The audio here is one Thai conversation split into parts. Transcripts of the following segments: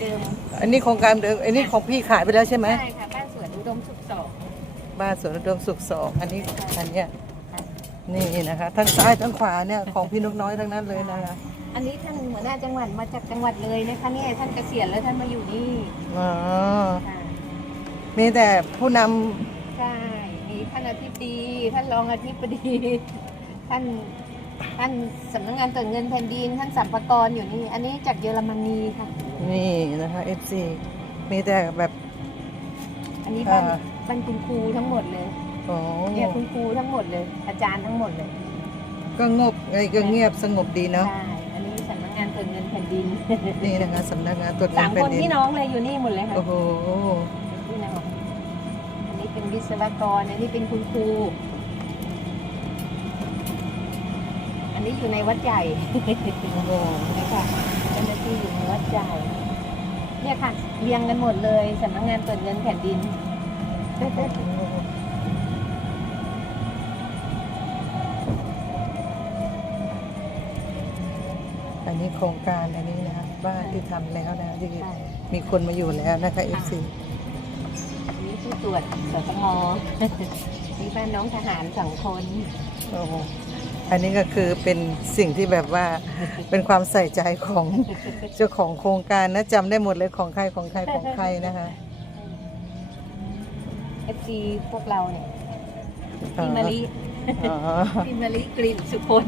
เดิมอันนี้โครงการเดิมอันนี้ของพี่ขายไปแล้วใช่ไหมๆใช่ค่ะบ้านสวนอุดมสุขสอง บ้านสวนอุดมสุขสองอันนี้อันเนี้ยนี่นะคะทั้งซ้ายทั้งขวาเนี่ยของพี่นกน้อยทั้งนั้นเลยนะคะอันนี้ท่านหัวหน้าจังหวัดมาจากจังหวัดเลยนะคะเนี่ยท่านเกษียณแล้วท่านมาอยู่นี่อ๋อค่ะมีแต่ผู้นใช่มีท่านอธิบดีท่านรองอธิบดี ท่านท่านสำนักงานตรวจเงินแผ่นดินท่านสัมภากรอยู่นี่ อันนี้จากเยอรมนีค่ะำ นี่นะคะ FC มีแต่แบบ อันนี้บ้านอ่า บ้านคุณครูทั้งหมดเลยโอ้เนี่ยคุณครูทั้งหมดเลย อาจารย์ทั้งหมดเลยก็งบไอ้ก็เงียบสงบดีเนาะใช่อันนี้สำนักงานตรวจเงินแผ่นดินนี่นะคะสำนักงานตรวจเงิสานมแผ่คนนดิพี่นน้องเลยอยู่นี่หมดเลยค่ะโอ้โหพี่น้องอันนี้เป็นวิศวกรอันนี้เป็นคุณครู นนี้อยู่ในวัดใหญ่โอ้โหนะคะเจ้าหน้าที่อยู่ในวัดใหญ่เนี่ยค่ะเรียงกันหมดเลยสำนักงานตรวจเงินแผ่นดินอันนี้โครงการอันนี้นะคะบ้านที่ทำแล้วนะที่มีคนมาอยู่แล้วนะคะ FC อันนี้ผู้ตรวจสตงมีแฟนน้องทหารสองคนโอ้โห อันนี้ก็คือเป็นสิ่งที่แบบว่าเป็นความใส่ใจของเจ้าของโครงการนะจำได้หมดเลยของใครของใครของใครนะคะเอฟซีพวกเราเนี่ยพี่มะลิอ๋อพี่มะลิกลิ่นสุคน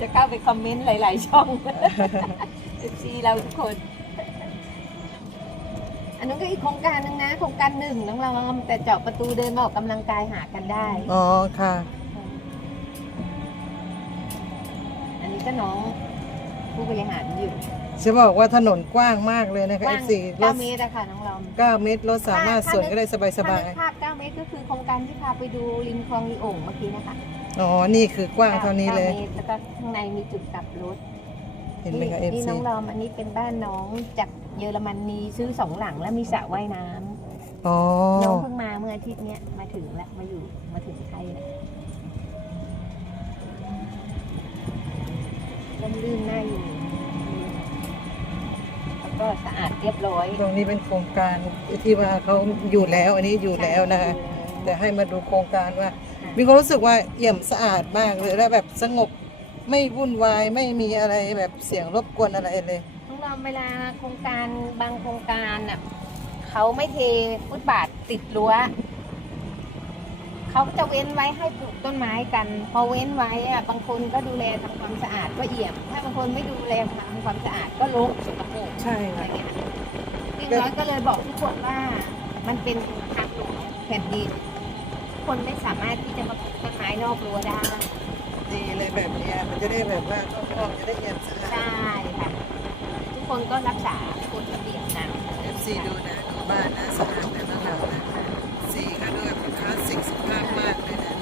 จะเข้าไปคอมเมนต์หลาย ๆ ช่องเอฟซีเราทุกคน อันนั้นก็อีกโครงการหนึงนะ โครงการหนึ่งน้องเราแต่เจาะประตูเดินมาออกกำลังกายหากันได้ อ๋อค่ะ ก็น้องผู้บริหารอยู่จะบอกว่าถนนกว้างมากเลยนะคะกว้าง FC รถ9เมตรอะค่ะน้องเรา9เมตรรถสามารถสวนก็ได้สบายถ้นึกภาพ9เมตรก็คือโครงการที่พาไปดูริมคลองลีโอ่งเมื่อกี้นะคะๆอ๋อ นี่คือกว้างเท่านี้เลย9มตรแล้วก็ข้างในมีจุดกลับรถเห็นไหมคะ นี่ FC น้องรอมอันนี้เป็นบ้านน้องจากเยอรมนีซื้อสองหลังแล้วมีสระว่ายน้ำอ๋อ น้องเพิ่งมาเมื่ออาทิตย์เนี้ยมาถึงแล้วมาอยู่มาถึงไทยแล้ว ร่มรื่นน่าอยู่แล้วก็สะอาดเรียบร้อยตรงนี้เป็นโครงการที่ว่าเขาอยู่แล้วอันนี้อยู่แล้วนะคะแต่ให้มาดูโครงการว่า มีความรู้สึกว่าเอี่ยมสะอาดมากเลยแล้วแบบสงบไม่วุ่นวายไม่มีอะไรแบบเสียงรบกวนอะไรเลยน้องรอมเวลาโครงการบางโครงการน่ะเขาไม่เทฟุตบาทติดรั้ว เขาก็จะเว้นไว้ให้ปลูกต้นไม้กัน พอเว้นไว้อะบางคนก็ดูแลทำความสะอาดก็เอี่ยม ถ้าบางคนไม่ดูแลทำความสะอาดก็รกสกปรกใช่อะไรค่ะ เงี้ยพี่น้อยก็เลยบอกทุกคนว่ามันเป็นทางหลวงแผ่นดินทุกคนไม่สามารถที่จะมาปลูกต้นไม้นอกรั้วได้ดีเลยแบบเนี้ยมันจะได้แบบว่าครอบๆจะได้เอี่ยมสะอาดใช่ค่ะทุกคนก็รักษากฎระเบียบนะ FC ดูนะดูบ้านนะสะอาดนะนะคะสีก็ดูแบบคลาสสิกสุภาพมากเลยนะ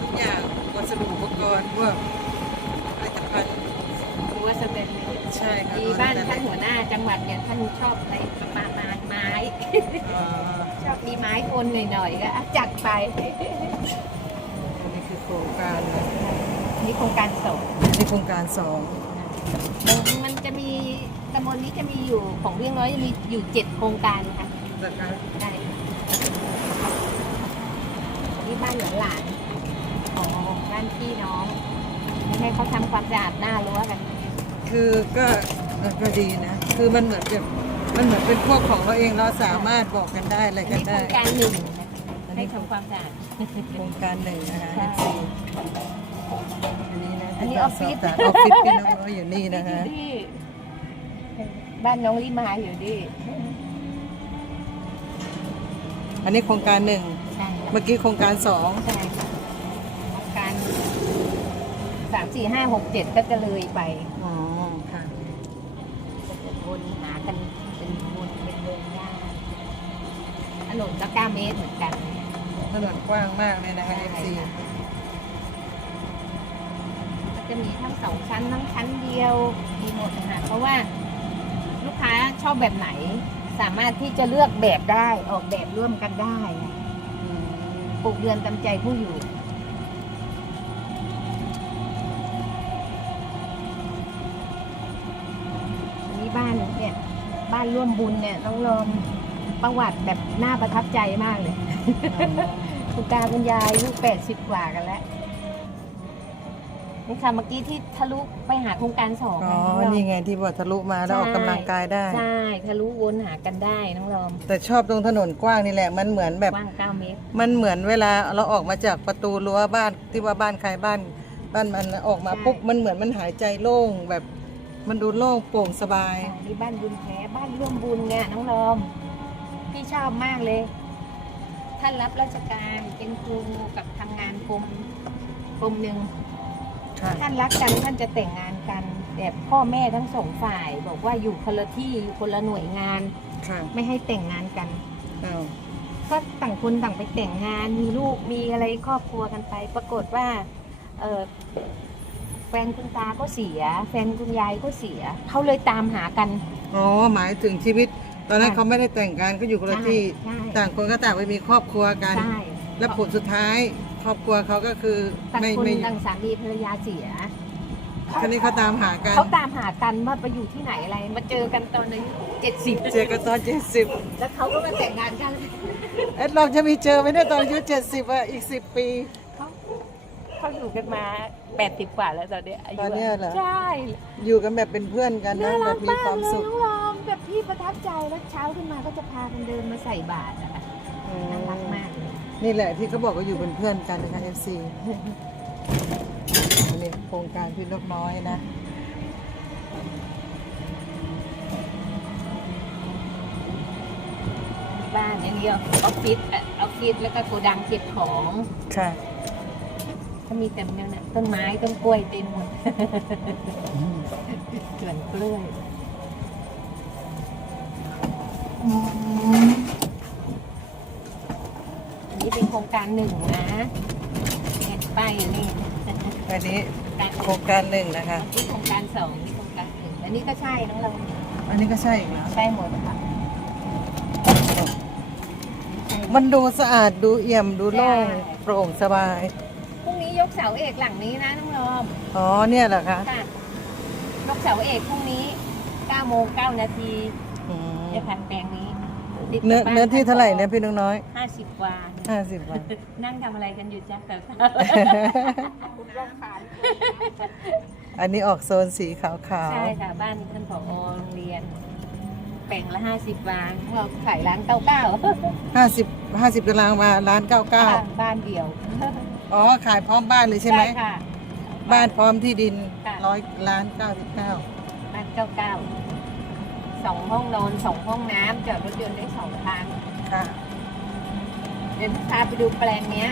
ทุกอย่างวัสดุอุปกรณ์ พวกผลิตภัณฑ์รั้วสแตนเลสใช่ค่ะมีบ้านท่านหัวหน้าจังหวัดเนี่ยท่านชอบอะไรประมาณไม้อ๋อชอบมีไม้คนหน่อยๆก็อะจัดไป อันนี้คือโครงการนะนี่โครงการสองนี่โครงการสองมันจะมีตำบลนี้จะมีอยู่ของเวียงน้อยจะมีอยู่เจ็ดโครงการค่ะนะคะได้นี่บ้านหลานๆอ๋อ บ้านพี่น้องไม่ให้เขาทำความสะอาดหน้ารั้วกัน คือก็ก็ดีนะ คือมันเหมือนแบบมันเหมือนเป็นพวกของเราเองเราสามารถบอกกันได้อะไรอันกันนี้โคได้รงการหนึ่งนะให้ทำความสะอาด โครงการหนึ่งนะคะใช่อันนี้นะอันนี้ออฟฟิศสอบถามออฟฟิศพี่น้องๆอยู่นี่นะคะอยู่ที่บ้านน้องลิมาอยู่ดิอันนี้โครงการหนึ่งใช่ค่ะเมื่อกี้โครงการสอง ใช่ค่ะโครงการ สามสี่ห้าหกเจ็ดก็จะเลยไปอ๋อค่ะก็จะวนหากันเป็นวนเป็นวงยากถนนก็เก้าเมตรเหมือนกันถนนกว้างมากเลยนะคะ FC ก็จะมีทั้งสองชั้นทั้งชั้นเดียวมีหมดนะคะเพราะว่าลูกค้าชอบแบบไหน สามารถที่จะเลือกแบบได้ออกแบบร่วมกันได้นะปลูกเรือนตามใจผู้อยู่ บ้านเนี่ยานร่วมบุญเนี่ยน้องลมประวัติแบบน่าประทับใจมากเลย คุณตาคุณยายอายุแปดสิบกว่ากันแล้วนี่ค่ะเมื่อกี้ที่ทะลุไปหาโครงการสองอ๋อน้องลมนี่ไงที่บอกทะลุมาแล้วออกกำลังกายได้ ใช่ทะลุวนหากันได้น้องลมแต่ชอบตรงถนนกว้างนี่แหละ มันเหมือนแบบ กว้างเก้าเมตร มันเหมือนเวลาเราออกมาจากประตูรั้วบ้านที่ว่าบ้านใครบ้าน บ้านมันออกมาใช่ ปุ๊บมันเหมือนมันหายใจโล่งแบบ มันดูโล่งโปร่งสบายอ่านี่บ้านบุญแท้บ้านร่วมบุญไงน้องลมพี่ชอบมากเลย ท่านรับราชการเป็นครูกับทำงานกรมกรมหนึ่งค่ะ ท่านรักกันท่านจะแต่งงานกัน แต่พ่อแม่ทั้งสองฝ่าย บอกว่าอยู่คนละที่อยู่คนละหน่วยงาน ค่ะไม่ให้แต่งงานกันอ้าวก็ต่างคนต่างไปแต่งงานมีลูกมีอะไรครอบครัวกันไป ปรากฏว่าเออ แฟนคุณตาก็เสีย แฟนคุณยายก็เสีย เขาเลยตามหากัน อ๋อหมายถึงชีวิต ตอนนั้นใช่เขาไม่ได้แต่งงานก็อยู่คนละที่ใช่ ต่างคนก็ต่างไปมีครอบครัวกัน ใช่และผลสุดท้ายครอบครัวเขาก็คือต่างไม่คนไม่ต่างสามีภรรยาเสีย คันนี้เขาตามหากันเขาตามหากันว่าไปอยู่ที่ไหนอะไร มาเจอกันตอนอายุเจ็ดสิบเจอกันตอนเจ็ดสิบแล้วเขาก็มาแต่งงานกัน เอ๊ะเราจะมีเจอไหมเนี่ยตอนอายุเจ็ดสิบอะอีกสิบปี เขาเขาอยู่กันมาแปดสิบกว่าแล้วตอนเนี้ยอายุตอนเนี้ยเหรอ ใช่อยู่กันแบบเป็นเพื่อนกันนะน่าแบรับกมีมากความเลยสุขน้องลอมแบบพี่ประทับใจแล้วเช้าขึ้นมาก็จะพากันเดินมาใส่บาตรนะคะอืมน่ารักมากเลยนี่แหละที่เขาบอกว่าอยู่เป็นเพื่อนกันนะคะ FC อันนี้โครงการพี่นกน้อยนะ บ้านอย่างเดียวออฟฟิศอะออฟฟิศแล้วก็โกดังเก็บของ ค่ะ เขามีแต่เนี่ยนะต้นไม้ต้นกล้วยเต็มหมดสวนกล้วยอันนี้เป็นโครงการหนึ่งนะเนี่ยป้ายอยู่นี่อันนี้การโครงการหนึ่งนะคะนี่โครงการสองนี่โครงการหนึ่งอันนี้ก็ใช่น้องเราอันนี้ก็ใช่อีกแล้วใช่หมดค่ะมันดูสะอาดดูเอี่ยมดูโล่งใช่โปร่งสบาย พรุ่งนี้ยกเสาเอกหลังนี้นะน้องลอมอ๋อเนี่ยเหรอคะค่ะยกเสาเอกพรุ่งนี้9โมง9นาทีอืมจะพันแปลงนี้ติดกับเนื้อบ้าเนื้อที่เท่าไหร่เนี่ยพี่นกน้อยห้าสิบกว่า ห้าสิบวัน นั่งทำอะไรกันอยู่จ๊ะแต่อันนี้ออกโซนสีขาวใช่ค่ะ บ้านท่านผอโรงเรียน แปลงละห้าสิบบาทเราขายร้านเก้าเก้าๆห้าสิบห้าสิบตารางมาร้านเก้าเก้าบ้านเดียว อ๋อ ขายพร้อมบ้านเลยใช่ไหม ค่ะ บ้านพร้อมที่ดินค่ะ ร้อยล้านเก้าสิบเก้าบ้านเก้าเก้าสองห้องนอนสองห้องน้ำจอดรถยนต์ได้สองคันค่ะ เดี๋ยวพาไปดูแปลงเนี้ย